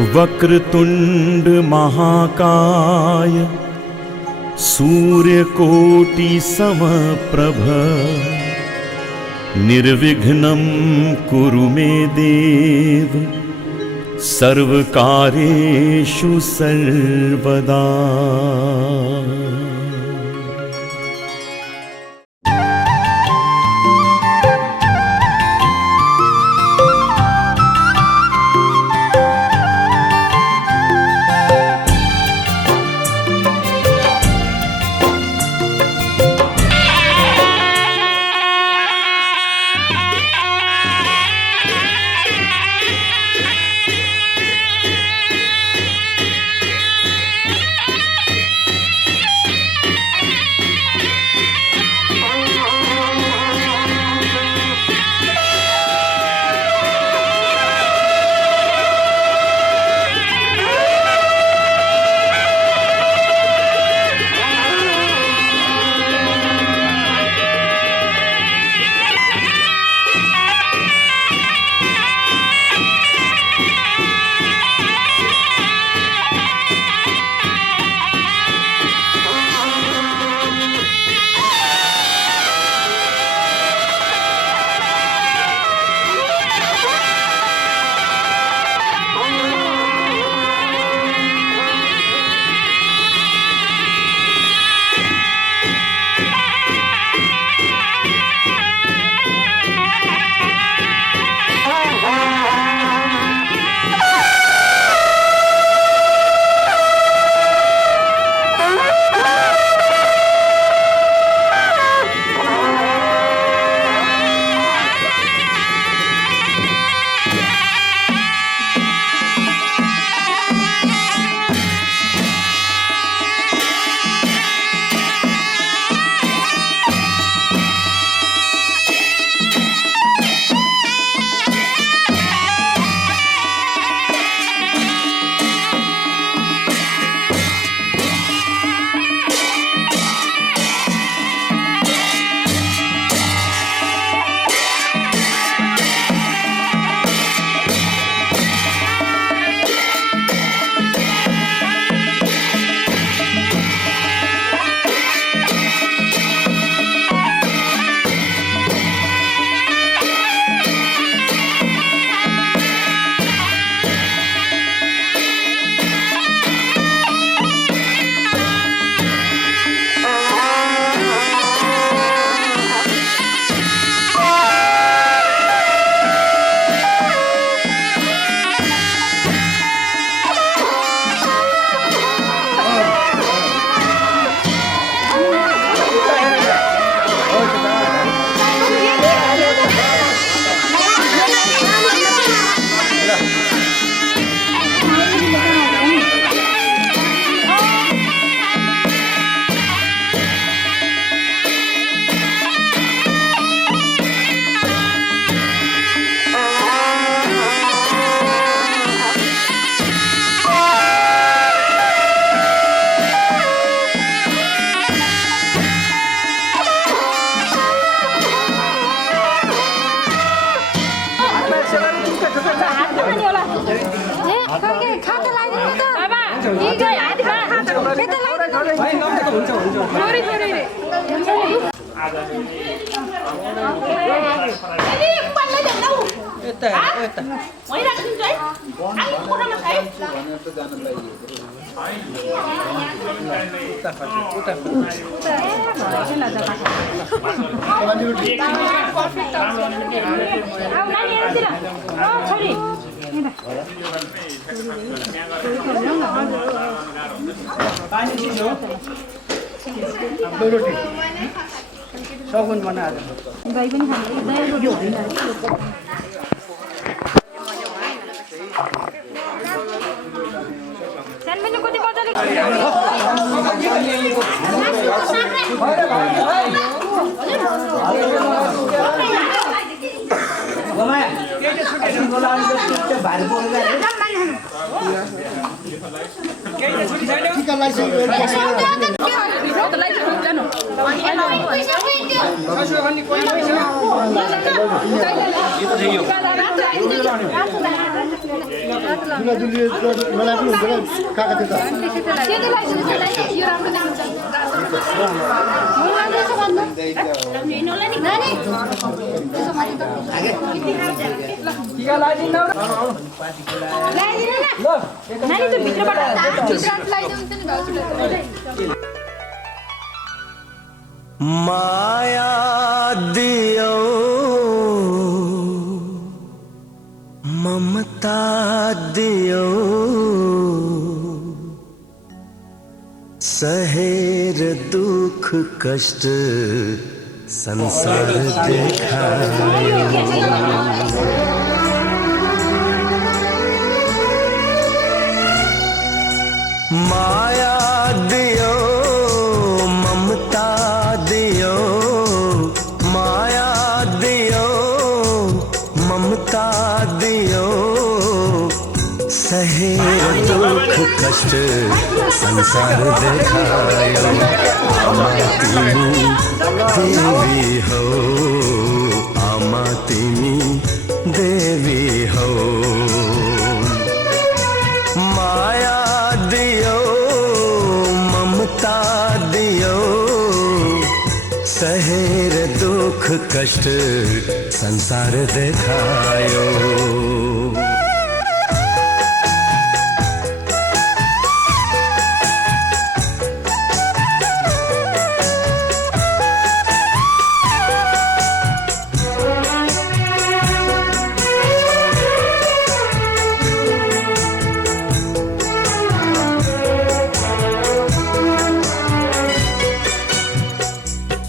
वक्रतुंड महाकाय सूर्यकोटि समप्रभ निर्विघ्नं कुरु मे देव सर्वकार्येषु सर्वदा। सगुन बनाएर दही पनि खानु दही रोटी होइन सानोले कति मजाले दुली मलाई पनि हुन्छ काका त्यो त सेतो लगाइदिनु त्यसलाई यो राम्रो देखिन्छ नानी त्यसो माथि त टिका लगाइदिनु न नानी त भित्रबाट लगाइदिनु नि भाउजूले माया दियो ममता दियो सहेर दुख कष्ट संसार देखायो माया दियो ममता दियो माया दियो ममता दियो सहेर दुख कष्ट संसार देखायो आमा तिमी देवी हो आमा तिमी देवी हो माया दियो ममता दियो सहेर दुख कष्ट संसार देखायो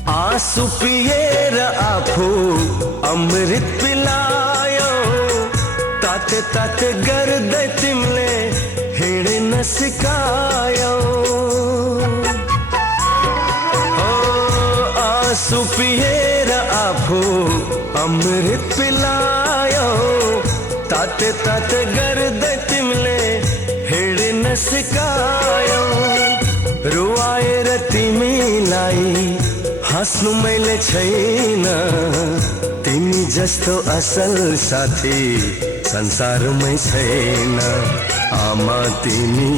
आँसु पिएर आफू अमृत पिलायो ताते ताते गर्दै तिमीले हिँड्न सिकायो ओ आँसु पिएर आफू अमृत पिलायो ताते ताते गर्दै तिमीले हिँड्न सिकायो रुवाएर तिमीलाई हाँस्नु मैले छैन तिमी जस्तो असल साथी संसारमै छैन आमा तिमी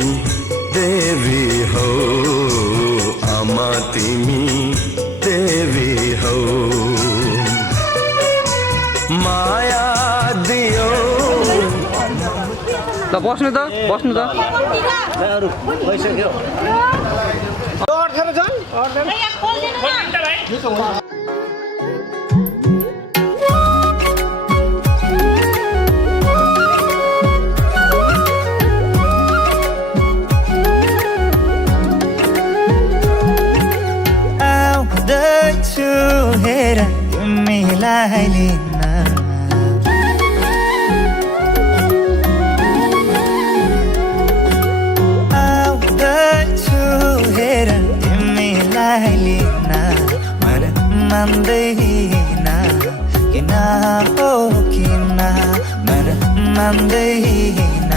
देवी हो आमा तिमी देवी हो माया दियो ल बस्नु त आउँदैछु हेर तिमीलाई लिन आउँदैछु हेर तिमीलाई लिन मन मान्दैन किन हो किन मन मान्दैन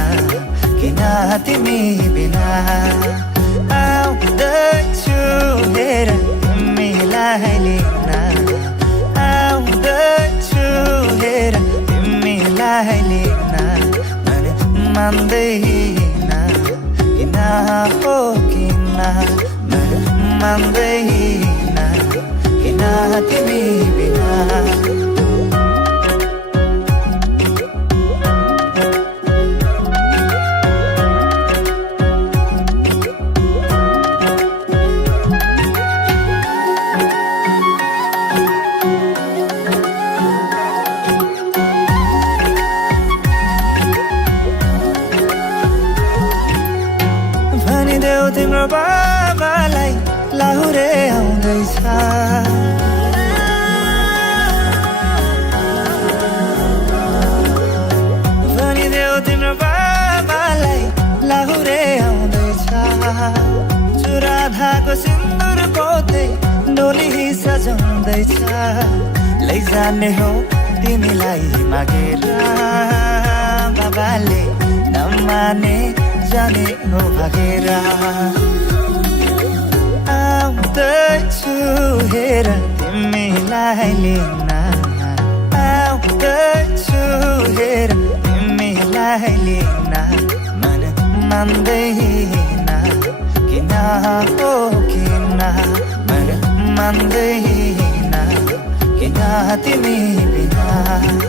किन तिमी बिना आउँदैछु हेर तिमीलाई लिन आउँदैछु हेर तिमीलाई लिन मन मान्दैन किन हो किन मन मान्दैन किन तिमी बिना भनिदेऊ तिम्रो बाबालाई लाहुरे आउँदैछ भनिदेऊ तिम्रो बाबालाई लाहुरे आउँदैछ चुरा धाको सिन्दुर पोते डोली सजाउँदैछ लैजाने हो तिमीलाई मागेर बाबाले नमाने जाने हो भागेर आउँदैछु हेर तिमीलाई लिन आउँदैछु हेर तिमीलाई तिमीलाई लिन मन मान्दैन किन हो किन मन मान्दैन किन तिमी बिना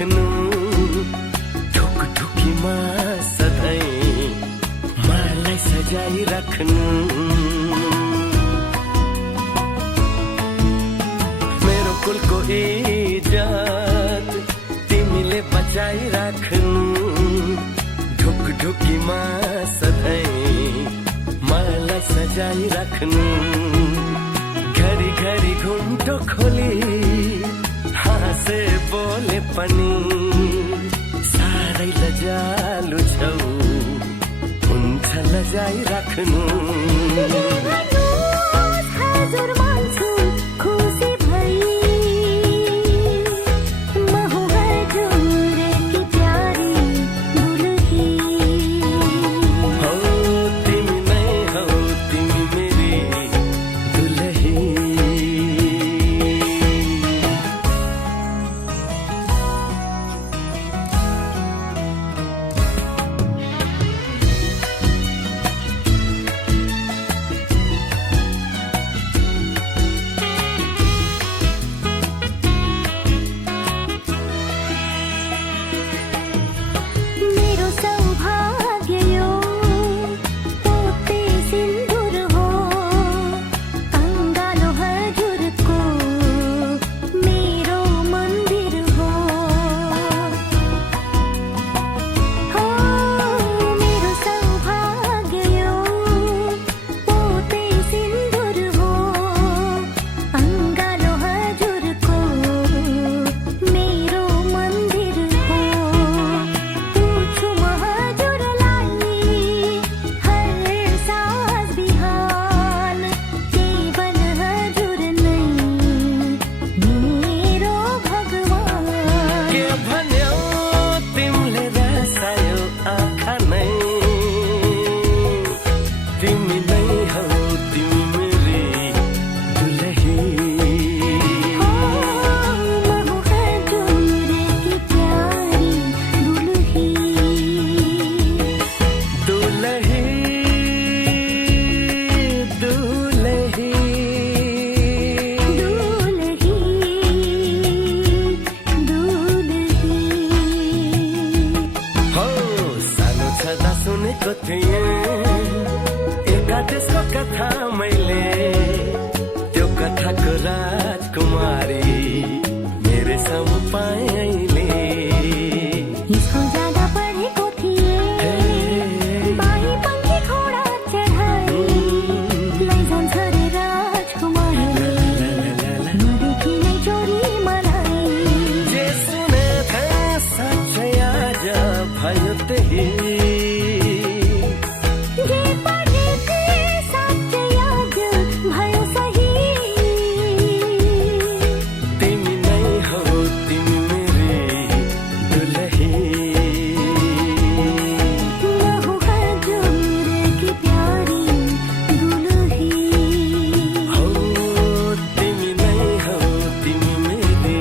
राख्नु ढुकढुकीमा सधैँ मलाई सजाई राख्नु मेरो कुलको इज्जत तिमीले बचाई राख्नु ढुकढुकीमा सधैँ मलाई सजाई राख्नु घरी घरी घुम्टो खोली हाँसे बोले पनि साह्रै लजालु छौ हुन्छ लजाई राख्नु हजुर मान्छु खुसी भई म हुँ हजुरकी प्यारी दुलही हौ तिमी नै हौ तिमी मेरी दुलही मेरो सौभाग्य यो पोते सिन्दुर हो अङ्गालो हजुरको मेरो मन्दिर हो मेरो सौभाग्य यो पोते सिन्दुर हो अङ्गालो हजुरको मेरो मन्दिर हो पूछु म हजुरलाई हर साँझ बिहान केवल हजुर नै मेरो भगवान के भन्यौ तिमीले रसायो आँखा नै तिमी नै हौ तिमी मेरी दुलही म हुँ हजुरकी प्यारी दुलही दुलही दुलही दुलही हो सानो छँदा सुनेको थिएँ एका देशको कथा मैले त्यो कथाको राजकुमारी मेरो सामु पाएँ अहिले यसको ज्यादा पढेको थिएँ बाई पंखी घोडा चढाई लैजान्छ रे राजकुमारी नदेखि नै चोरी मलाई जे सुने थिएँ साँच्चै आज भयो त्यही जे पढे थिएँ साँच्चै आज भयो सही तिमी नै हौ तिमी मेरी दुलही म हुँ हजुरकी प्यारी दुलही हो तिमी नै हौ तिमी मेरी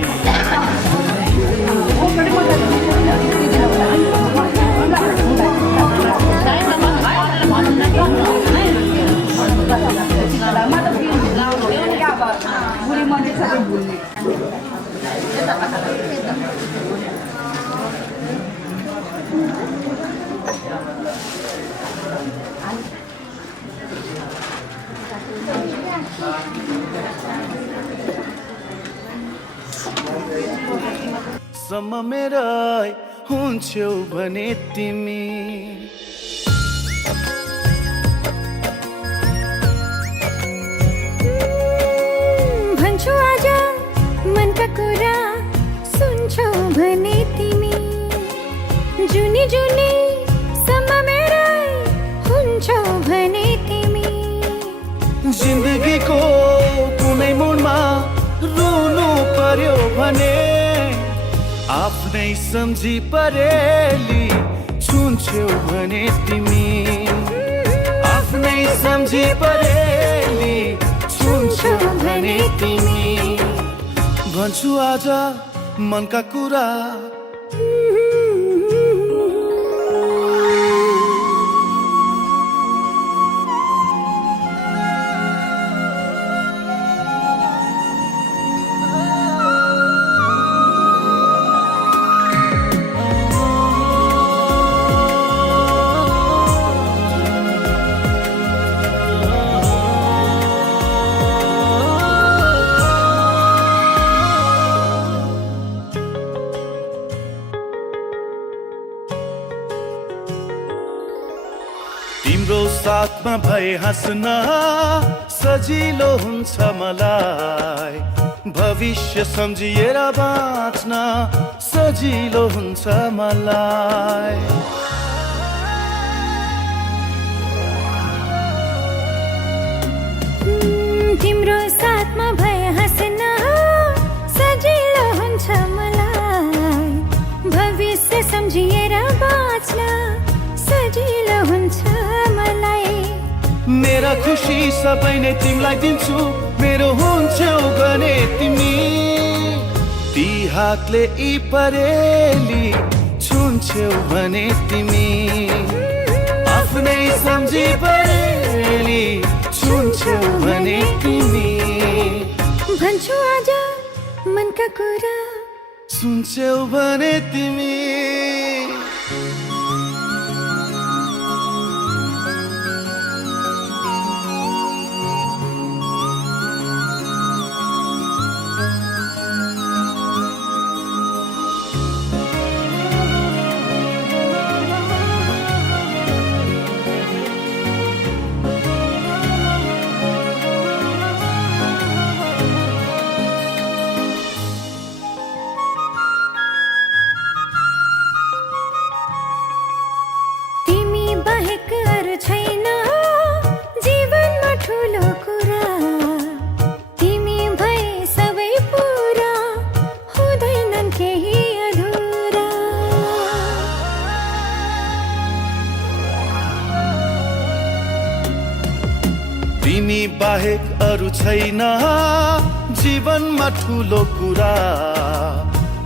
सम्म मेरा हुन्छौ भने तिमी भन्छु आज मनका कुरा सुन्छौ भने तिमी जुनी जुनी सम्म मेरा हुन्छौ भने तिमी जिन्दगीको कुनै मोडमा रुनु पर्यो भने आफ्नै सम्झी परेली छुन्छौ भने तिमी आफ्नै सम्झी परेली छुन्छौ भने तिमी भन्छु आज मनका कुरा तिम्रो साथमा भए हाँस्न सजिलो हुन्छ मलाई, भविष्य सम्झिएर बाँच्न सजिलो हुन्छ मलाई। तिम्रो साथमा भए हाँस्न सजिलो हुन्छ मलाई, भविष्य सम्झिएर बाँच्न सजिलो हुन्छ मलाई। मेरा खुसी सबै नै तिमीलाई दिन्छु, मेरो हुन्छौ भने तिमी। ती हातले यी परेली छुन्छौ भने तिमी, आफ्नै सम्झी परेली छुन्छौ भने तिमी। भन्छु आज मनका कुरा सुन्छौ भने तिमी। बाहेक अरू छैन जीवनमा ठुलो कुरा, तिमी भए सबै पुरा हुँदैनन् केही अधुरा। तिमी बाहेक अरू छैन जीवनमा ठुलो कुरा,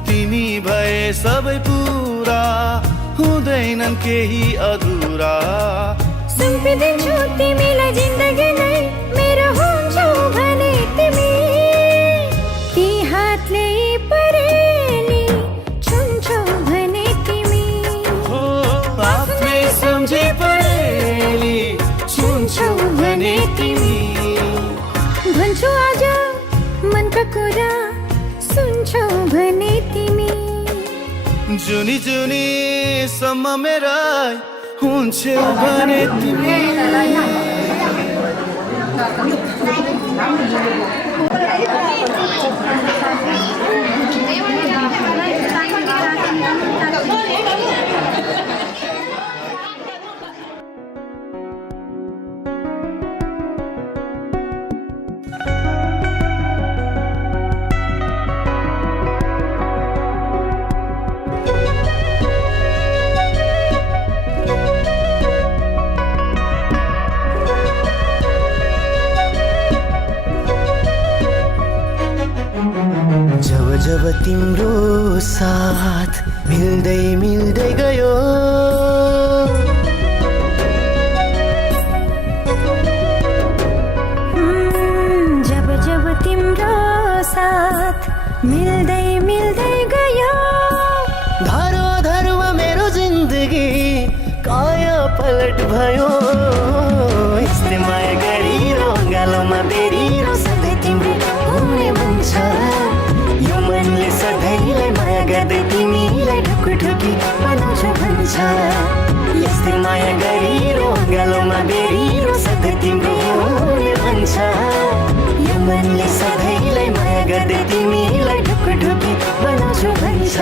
तिमी भए सबै पुरा हुँदैनन् केही अधुरा। सुम्पिदिन्छु तिमीलाई जिन्दगी नै मेरो हुन्छौ भने तिमी, ती हातले परेली छुन्छौ भने तिमी। आफ्नै सम्झी परेली छुन्छौ भने तिमी। भन्छु आज मनका कुरा सुन्छौ भने तिमी। जुनी जुनी सम्म मेरा हुन्छौ भने तिमी। जब तिम्रो साथ मिल्दै मिल्दै गयो, जब जब तिम्रो साथ मिल्दै मिल्दै गयो, धरो धरमा मेरो जिन्दगी काया पलट भयो। यस्तै माया गरिरो गालोमा बेरिरो सधैँ तिम्रो हुने मन छ, यो मनले सधैँलाई माया गर्दै तिमीलाई ढुकढुकी बनाउँछ भन्छ। यस्तै माया गरिरो गालोमा बेरिरो सधैँ तिम्रो हुने भन्छ, यो मनले सधैँलाई माया गर्दै तिमीलाई ढुकढुकी बनाउँछ भन्छ।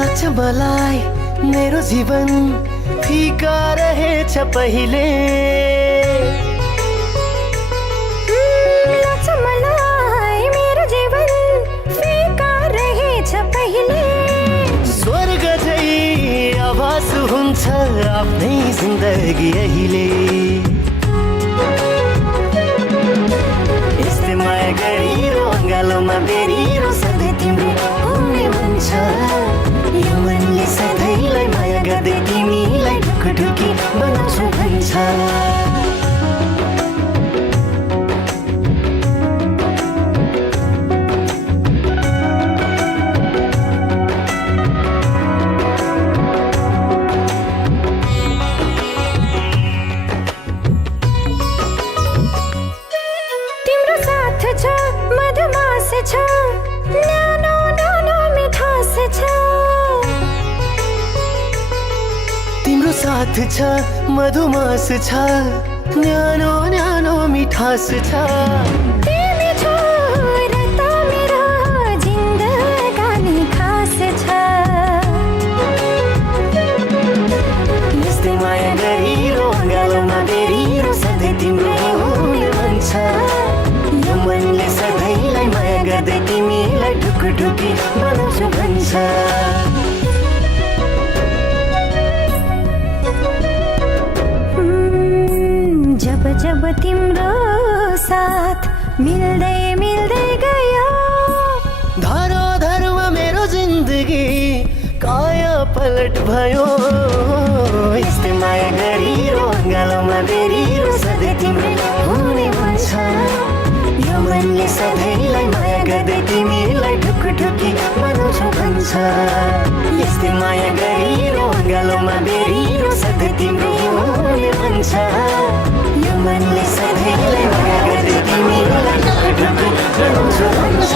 लाग्छ मलाई मेरो जीवन फिका रहेछ पहिले, लाग्छ मलाई मेरो जीवन फिका रहेछ पहिले। स्वर्ग झै आभास हुन्छ आफ्नै जिन्दगी अहिले। यस्तै माया गरिरो गालोमा बेरिरो सधैँ तिम्रो हुने मन छ, यो मनले सधैँलाई माया गर्दै तिमीलाई ढुकढुकी बनाउँछ भन्छ। तिम्रो साथ छ मधुमास छ न्यानो न्यानो मिठास छ तिमी छोड त मेरो जिन्दगानी खास छ यस्तै माया गरिरो अँगालोमा बेरिरो सधैँ तिम्रो हुने मन छ यो मनले सधैँलाई माया गर्दै तिमीलाई ढुकुढुकी बनाउँछु भन्छ जब जब तिम्रो साथ मिल्दै मिल्दै गयो धरोधरमा मेरो जिन्दगी काया पलट भयो यस्तै माया गरिरो अँगालोमा बेरिरो सधैँ तिम्रो हुने मन छ यो मनले सधैँलाई माया गर्दै तिमीलाई ढुकुढुकी बनाउँछु भन्छ यस्तै माया गरिरो अँगालोमा बेरिरो सधैँ तिम्रो हुने मन छ यो मनले सधैँलाई माया गर्दै तिमीलाई ढुकुढुकी बनाउँछु भन्छ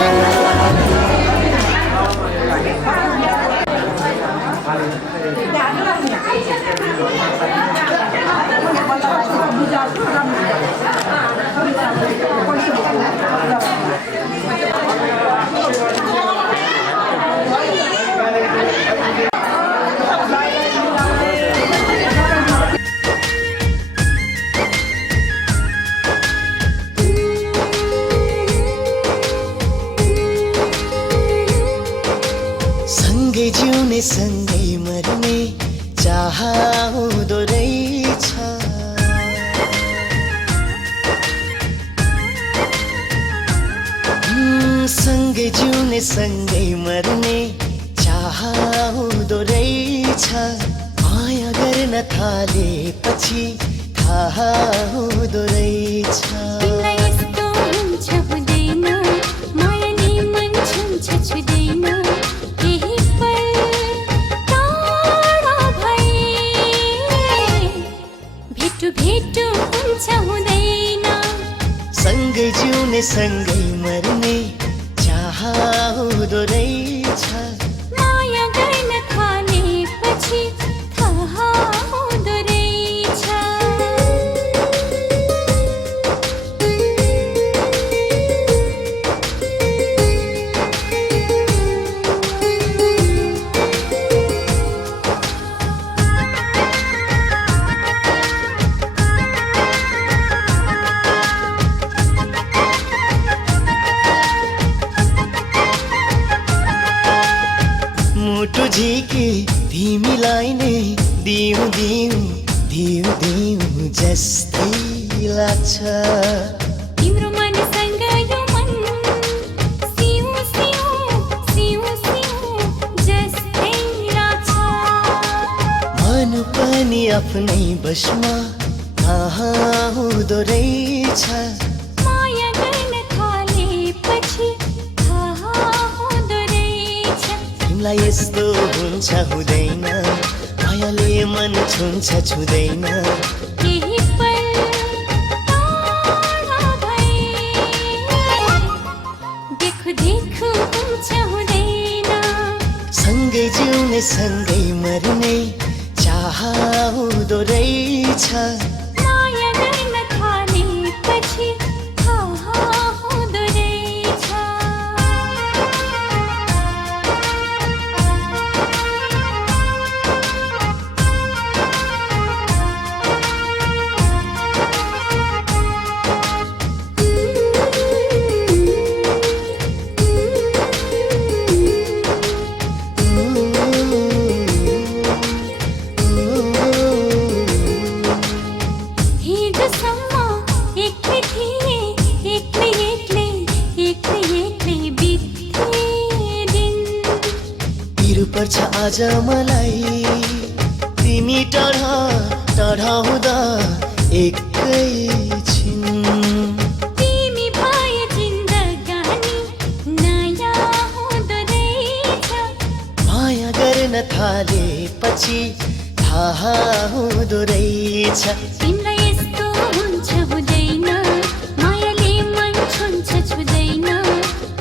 सँगै जिउने सँगै मर्ने चाह हुँदो रहेछ सँगै जिउने सँगै मर्ने चाह हुँदो रहेछ माया गर्न थालेपछि थाहा हुँदो रहेछ तिमीलाई यस्तो हुन्छ हुँदैन मायाले मन छुन्छ छुँदैन केही पल टाढा भए भेटु भेटु हुन्छ हुँदैन सँगै जिउने सँगै मर्ने चाह हुँदो रहेछ माया गर्न थालेपछि थाहा हुँदो रहेछ मुटु झिके तिमीलाई नै दिउँ दिउँ दिउँ दिउँ जस्तै लाग्छ तिम्रो मनसँग यो मन सिउ सिउ सिउ सिउ जस्तै लाग्छ मन पनि आफ्नै बसमा कहाँ हुँदो रहेछ माया गर्न थालेपछि थाहा हुँदो रहेछ तिमीलाई यस्तो हुन्छ हुँदैन मायाले मन छुन्छ छुँदैन केही पल टाढा भए देखु देखु हुन्छ हुँदैन सँगै जिउने सँगै मर्ने चाह हुँदो रहेछ माया गर्न थालेपछि थाहा हुँदो रहेछ हिजोसम्म एक्लै थिए एक्लै एक्लै एक्लै एक्लै बित्थे दिन पिरो पर्छ आज मलाई तिमी टाढा टाढा हुँदा एकैछिन तिमी भए जिन्दगानी नयाँ हुँदो रहेछ माया गर्न थालेपछि थाहा हुँदो रहेछ तिमीलाई यस्तो हुन्छ हुँदैन मायाले मन छुन्छ छुँदैन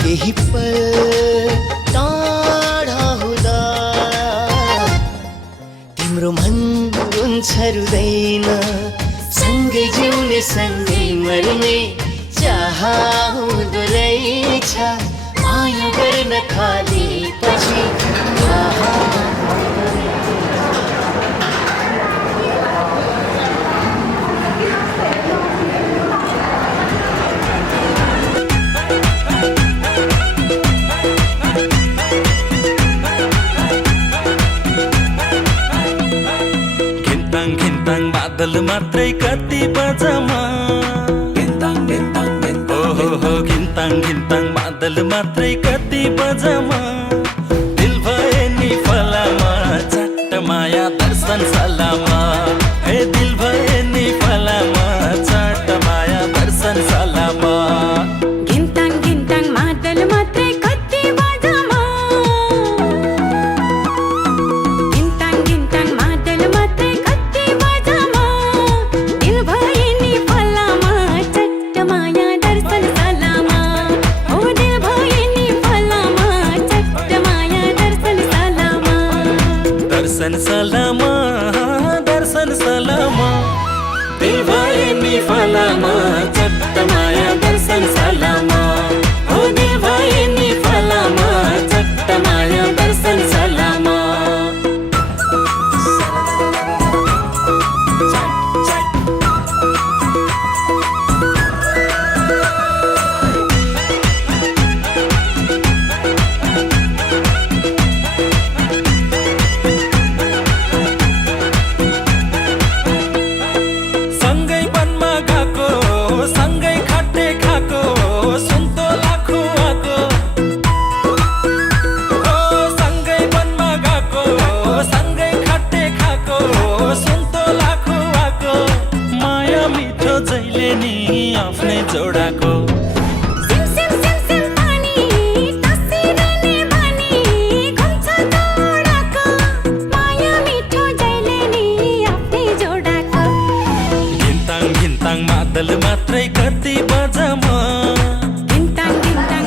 केही पल टाढा हुँदा हाम्रो मन रुन्छ रुँदैन सँगै जिउने सँगै मर्ने चाह हुँदो रहेछ माया गर्न थालेपछि बादल मात्रै कति बजामा ओहो घिन्ताङ घिन्ताङ बादल मात्रै कति बजामा दिल भए नि फलामा चट्ट माया दर्शन सलामा हे दिल भए नि फलामा चट्ट माया दर्शन सलामा गिन्ताङ गिन्ताङ बादल मात्रै कति बजामा गिन्ताङ गिन्ताङ बादल मात्रै कति बजामा दिल भए नि फलामा चट्ट माया दर्शन सलामा हो दिल भए नि फलामा चट्ट माया दर्शन सलामा दर्शन सलामा दर्शन सलामा दिल भए नि फलामा चट्ट माया दर्शन सलामा हो दिल भए नि फलामा चट्ट माया दर्शन सलामा सँगै वनमा गएको सँगै खट्टे खाएको सुन्तोला खुवाएको सँगै वनमा गएको सँगै खट्टे खाएको सुन्तोला खुवाएको माया मिठो जहिले नि आफ्नै जोडाको सिम सिम सिम सिम पानी तसिरने बानी घुम्छ तोडाको माया मिठो जहिले नि आफ्नै जोडाको घिन्ताङ घिन्ताङ मादल मात्रै कति बजामा गिन्ताङ गिन्ताङ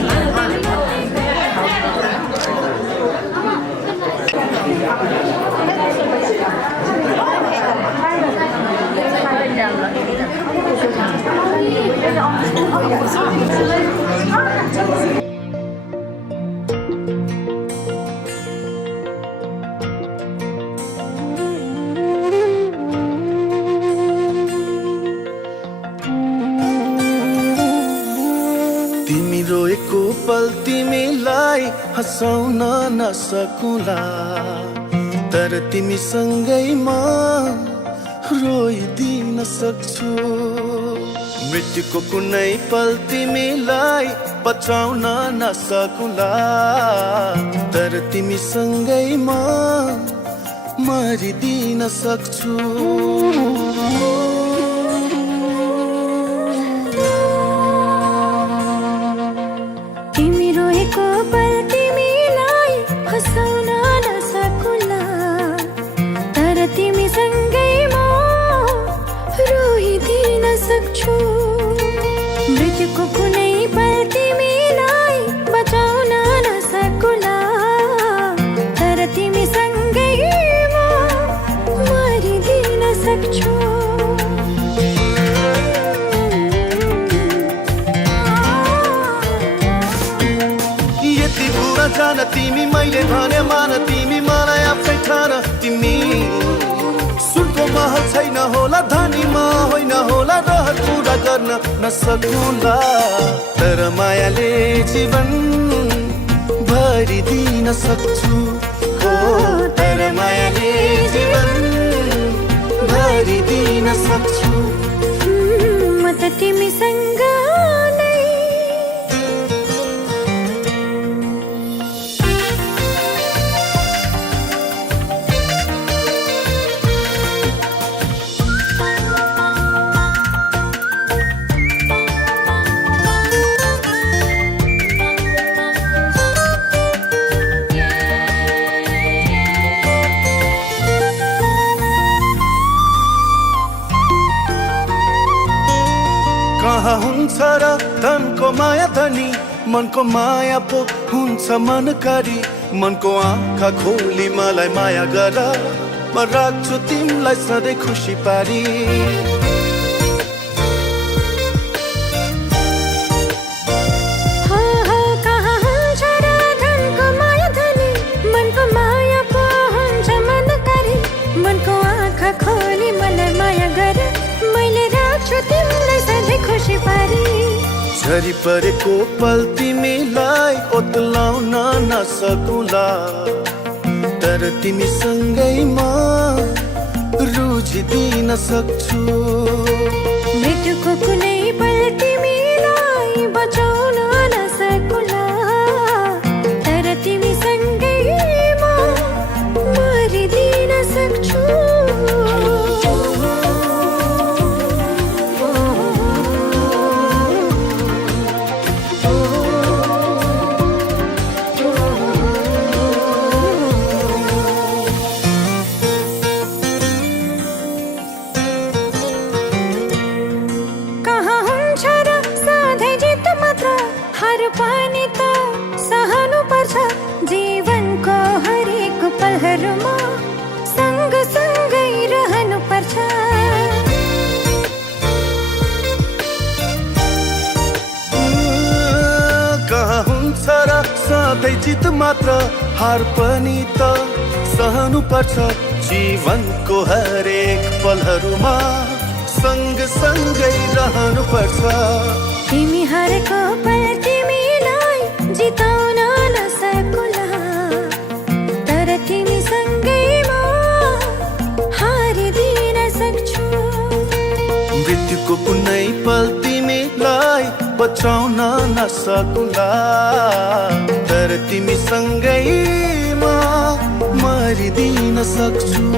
तिमी रोएको पल तिमीलाई हँसाउन नसकुला तर तिमीसँगै म रोइदिन सक्छु मृत्युको कुनै पल तिमीलाई बचाउन नसकुला तर तिमीसँगै म मरिदिन सक्छु तिमी रोएको पल तिमीलाई हँसाउन नसकुला तर तिमीसँगै म रोइदिन सक्छु मृत्युको कुनै पल तिमीलाई बचाउन नसकुला तर तिमीसँगै म मरिदिन सक्छु यति कुरा जान तिमी मैले भने मान तिमी मलाई आफै ठान तिमी सुनको महल छैन होला धनीमा होइन होला रहर पुरा गर्न नसकुला तर मायाले जीवन भरिदिन सक्छु हो तर मायाले जीवन भरिदिन सक्छु म त तिमीसँग नै कहाँ हुन्छ र धनको माया धनी मनको माया पो हुन्छ मनकारी मनको आँखा खोली मलाई माया गर म राख्छु तिमीलाई सधैँ खुसी पारी खोली मलाई माया गर मैले राख्छु तिमीलाई सधैँ खुसी पारी झरी परेको पल तिमीलाई ओत्लाउन नसकुला तर तिमीसँगै म रुझिदिन सक्छु मृत्युको कुनै पल तिमीलाई बचाउन नसकुला तर तिमीसँगै म मरिदिन सक्छु पानी त सहनु पर्छ जीवनको हरेक पलहरूमा सँगसँगै रहनु पर्छ कहाँ हुन्छ र सधैँ जित मात्र हार पनि त सहनु पर्छ जीवनको हरेक पलहरूमा सँगसँगै रहनु पर्छ तिमी हारेको पल जिताउन नसकुला तर तिमीसँगै म हारिदिन सक्छु मृत्युको कुनै पल तिमीलाई बचाउन नसकुला तर तिमीसँगै म मरिदिन सक्छु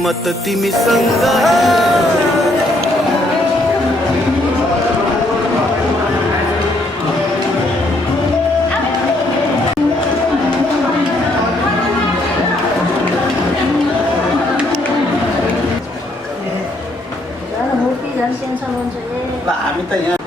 म त तिमीसँग हामी त यहाँ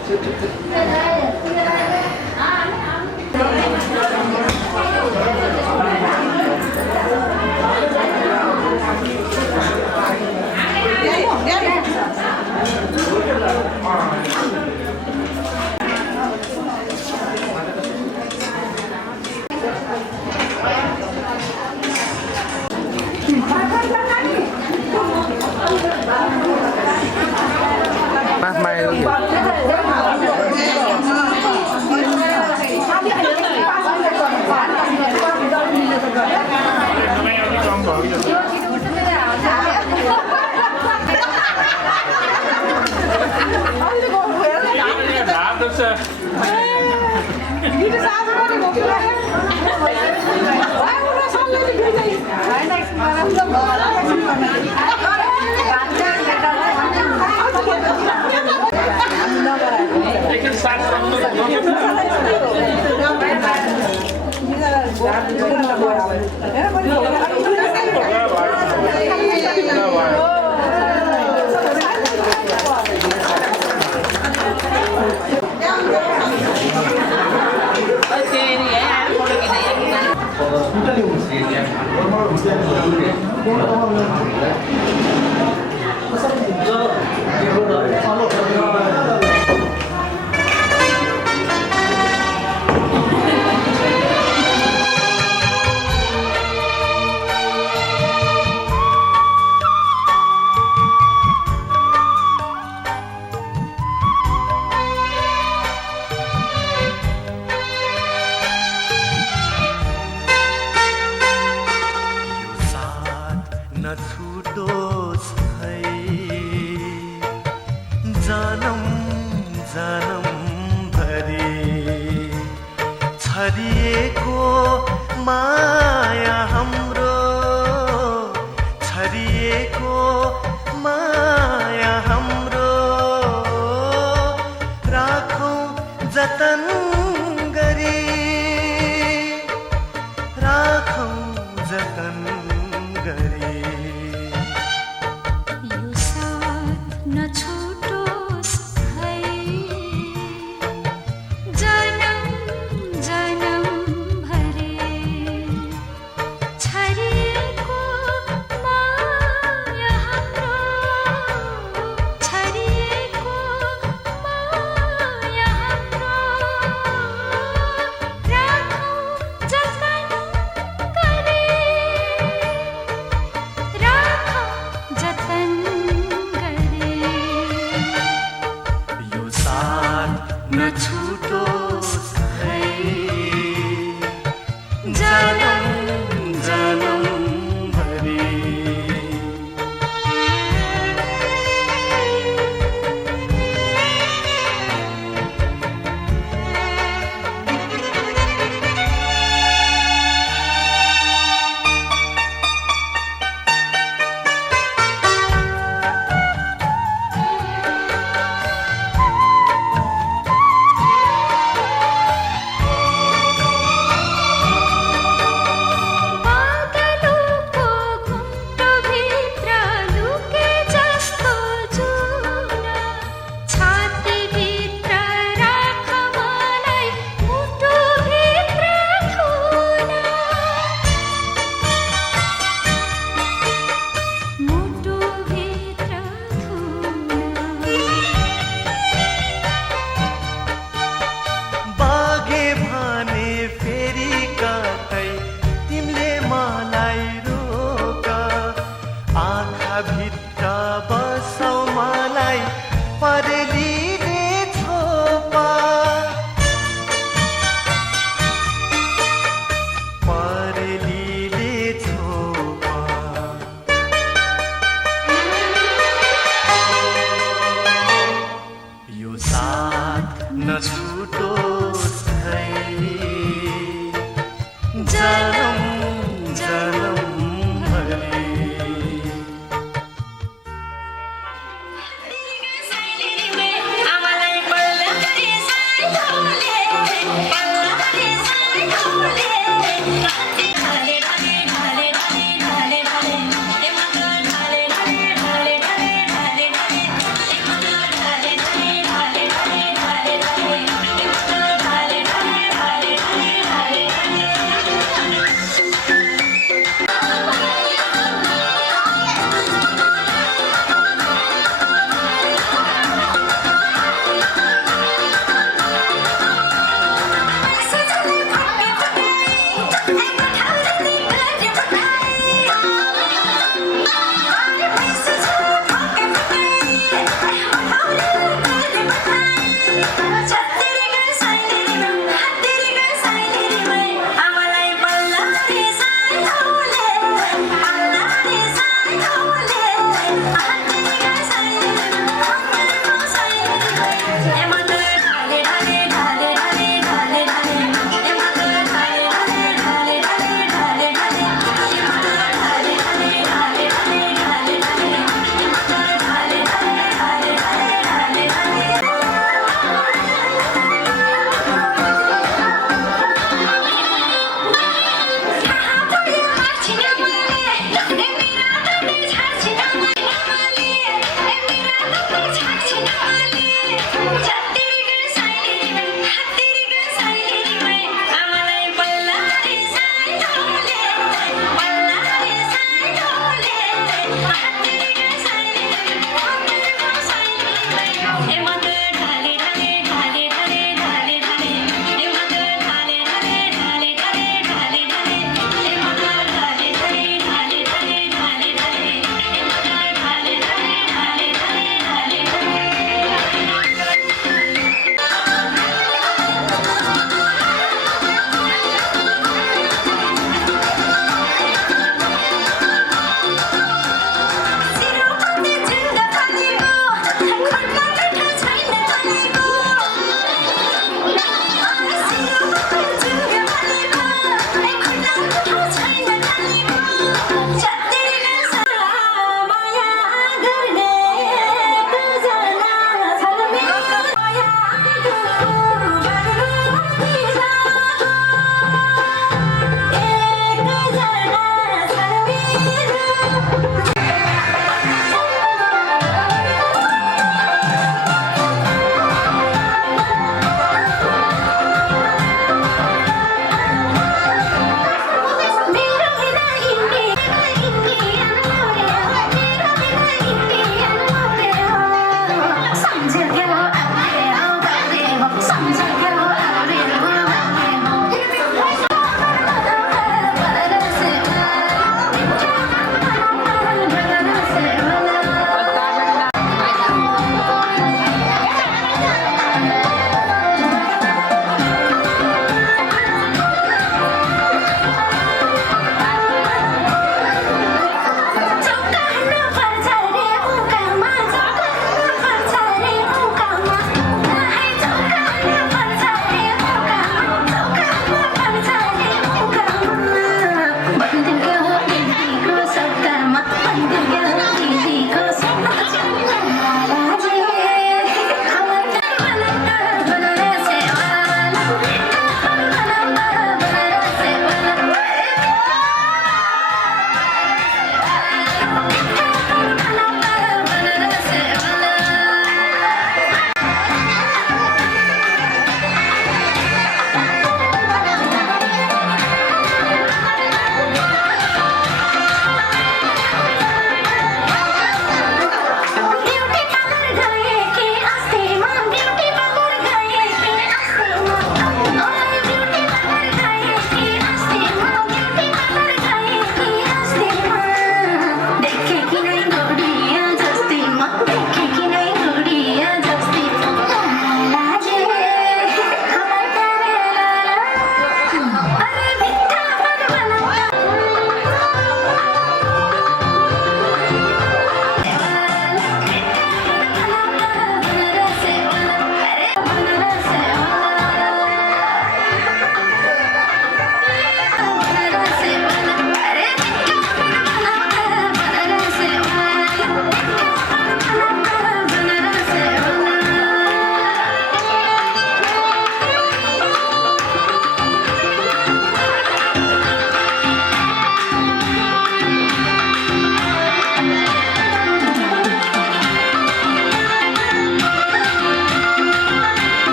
छरिएको माया हाम्रो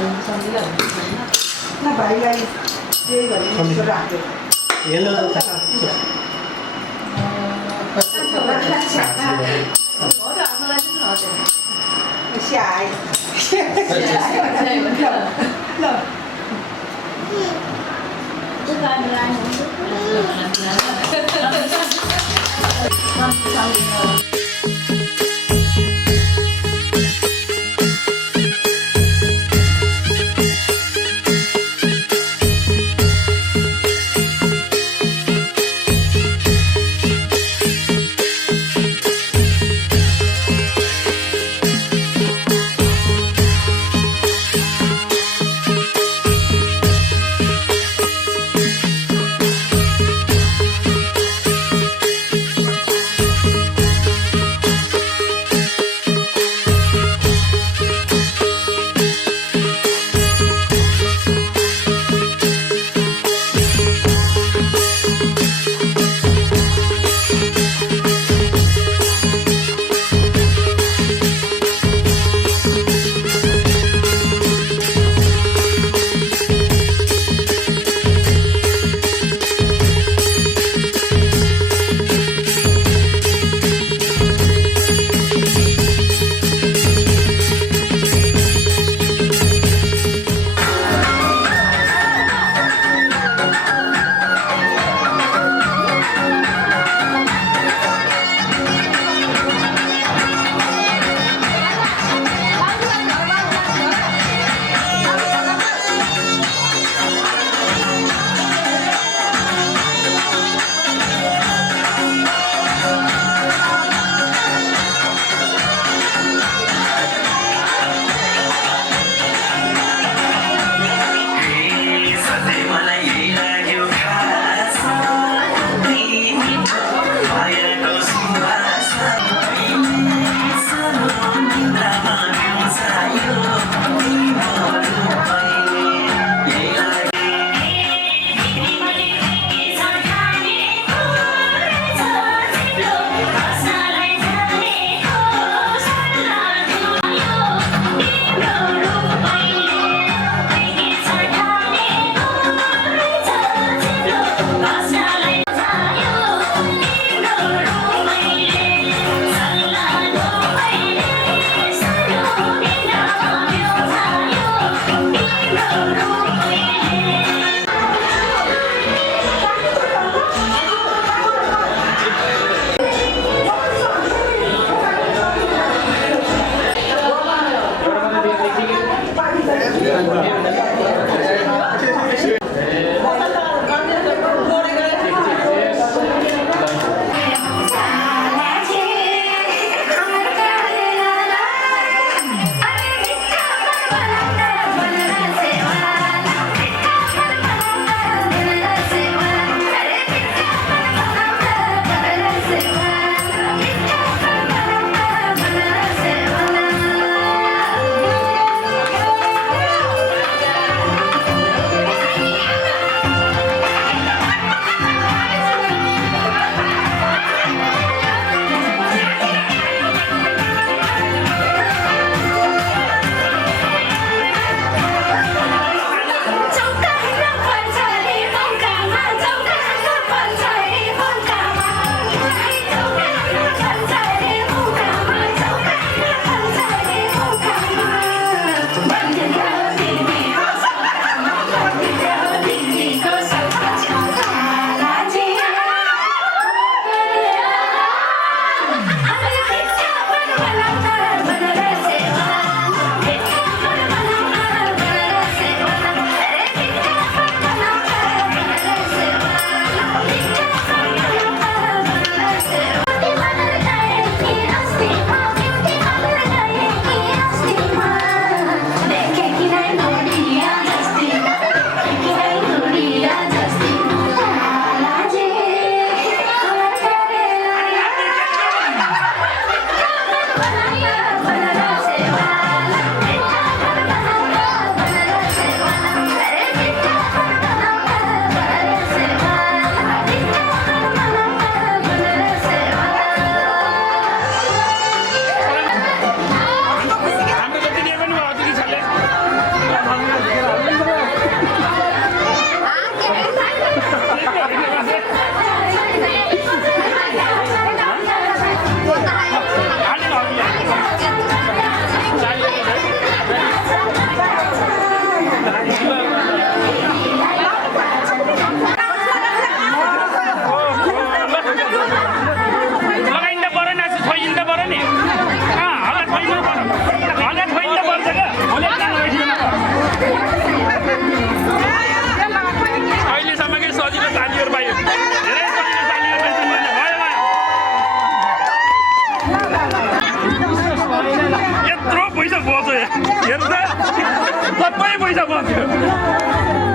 ना भाइलाई त्यही भने राख्यो हेलो पैसा बच्यो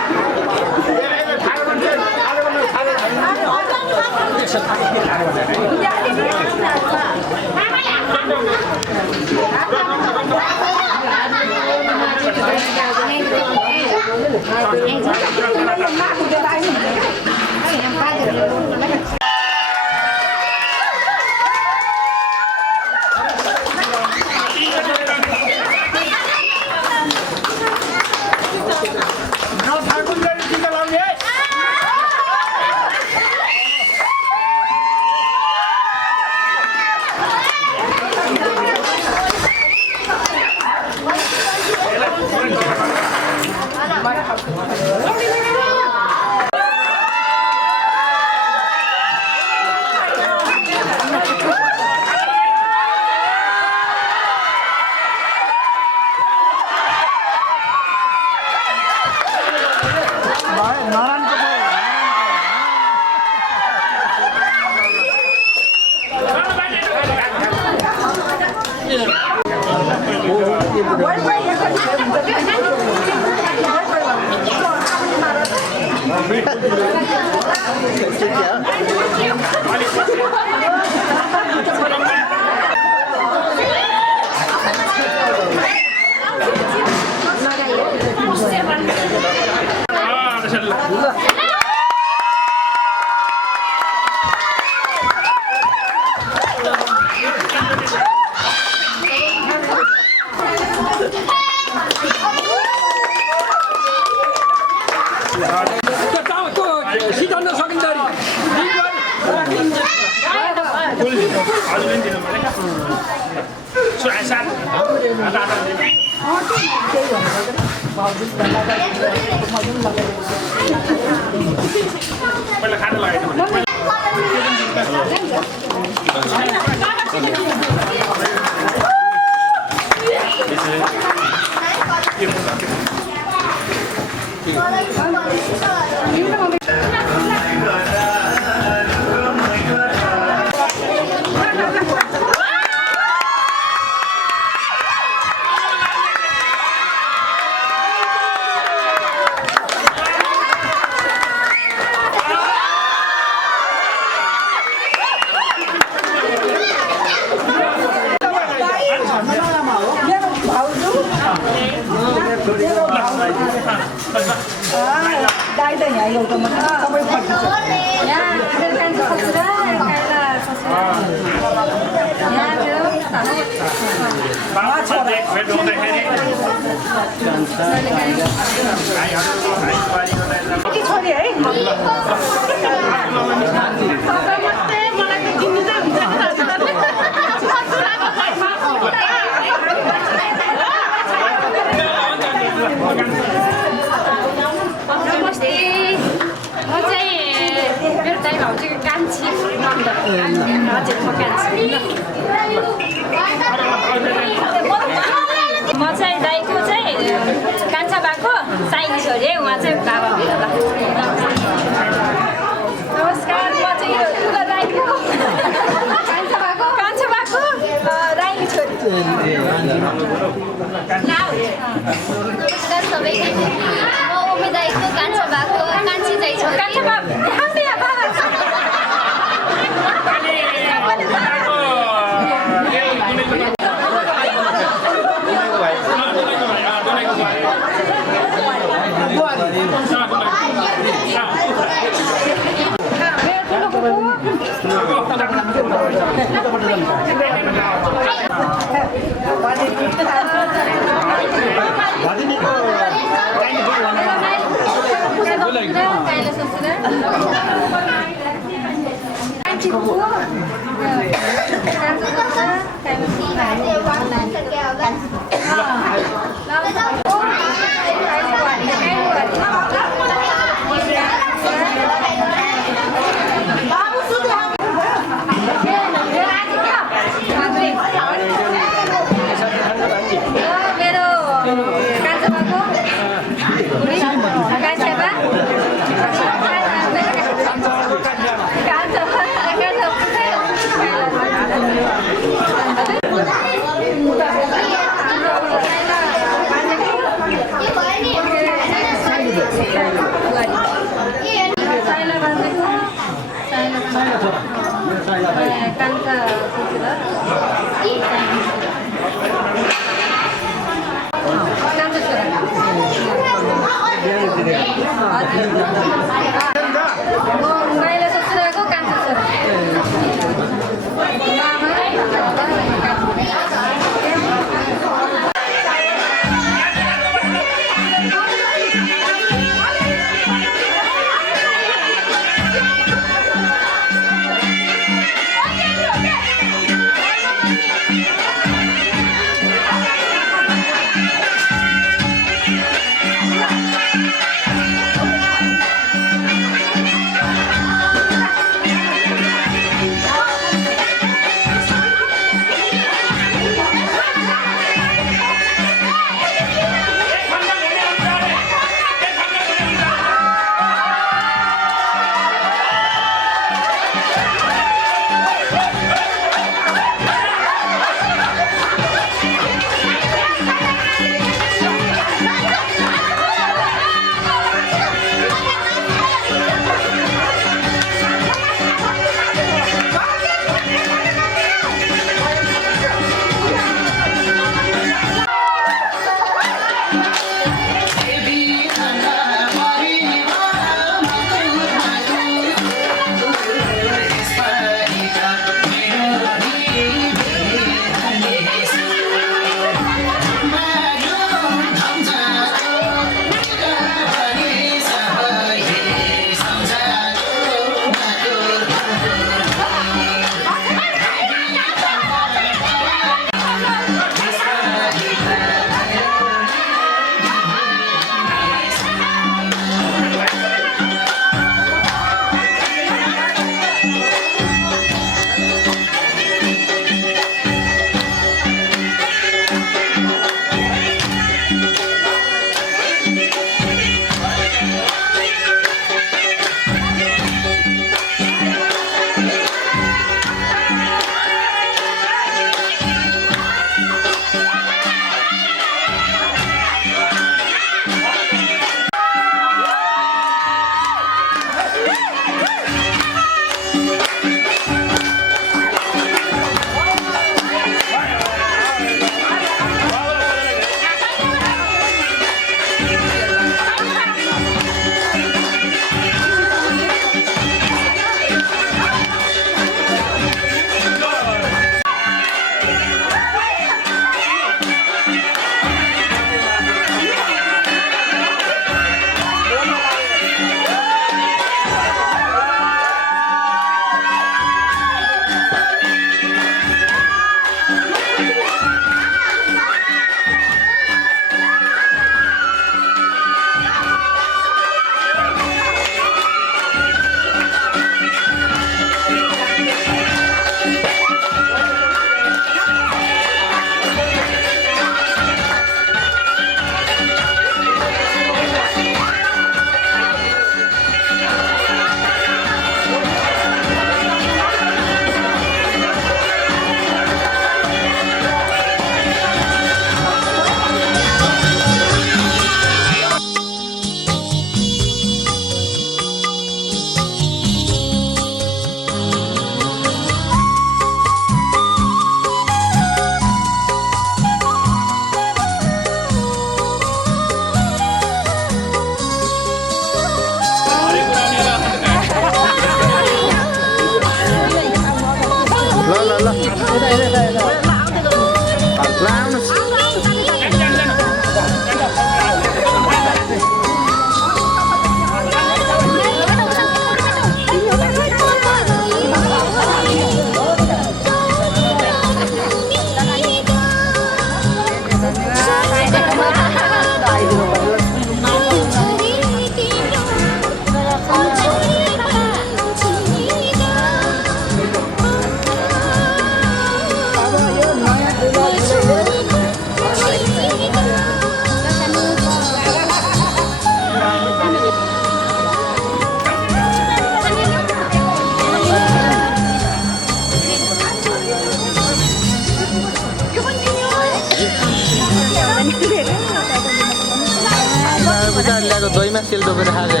ल्याएको दहीमा तेल डोकेर खाँदै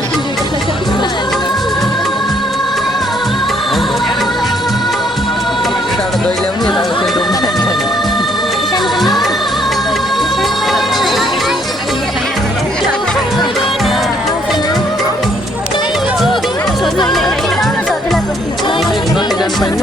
दही ल्याउने तेल डोक्नु जानु पाइन्छ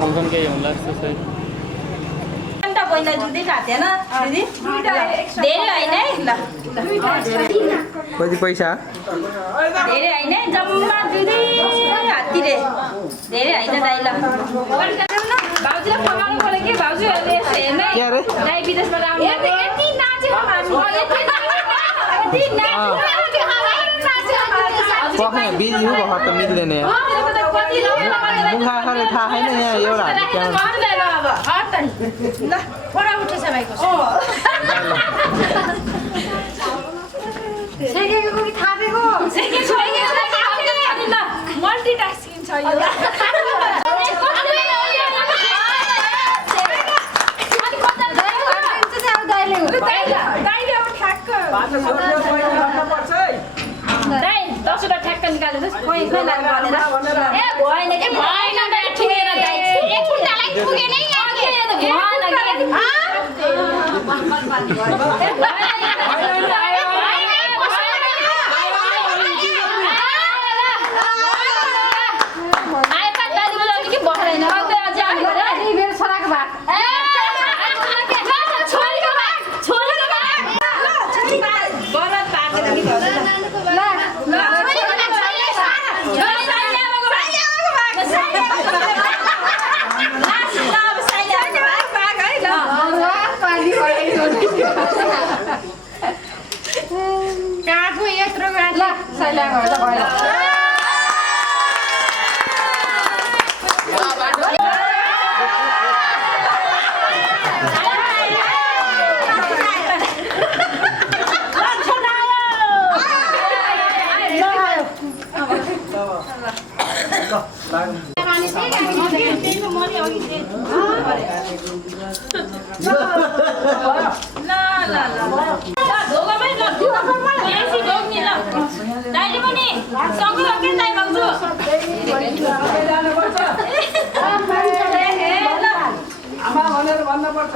फंक्शन के होला जस्तो छ अन्त पहिला दुधै खाथेन दिदी धेरै हैन है ल कति पैसा धेरै हैन जम्मा दुधै हात्तीले धेरै हैन दाइ ल भाउजूले फगाउनु पर्यो के भाउजूहरुले यसो हेर्न के रे दाइ विदेशबाट आउनु यति नाच्यो हामी यति नाच्यो पक्कै बिजी हो भर्त मिल्दैन कति रुपियाँ लगाएर मुखा खरे थाहा छैन यहाँ एउटा राखेर गर्दैन अब हट त नि ल पढा उठेछ भाइको सेकेको कि थापेको सेकेको ल मल्टिटास्किङ छ यो दाइले अब ठ्याक्क दाइ 10 रुपियाँ ठ्याक्क निकाल्नु खोइ खोइ लाग्यो भनेर ए भएन के भएन बे ठुकेर दाइ एक खुट्टालाई पुगेनै काठो यत्रो गाडी सैला गर्दा भयो दाइले पनि सँगै अघि दाइ भाउजू आमा भनेर भन्न पर्छ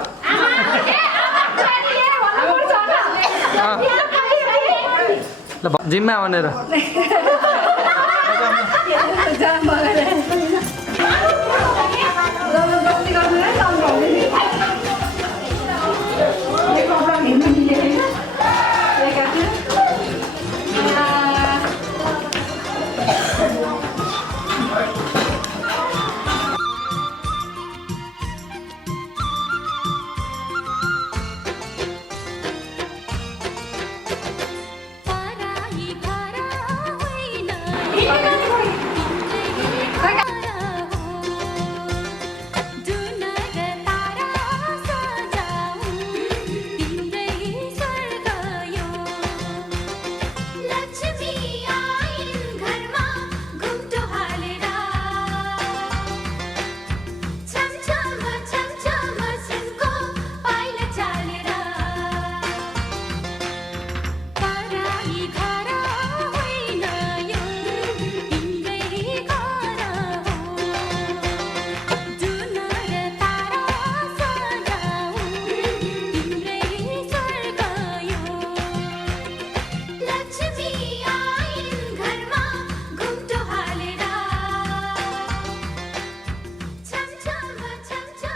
ल जिम्मा भनेर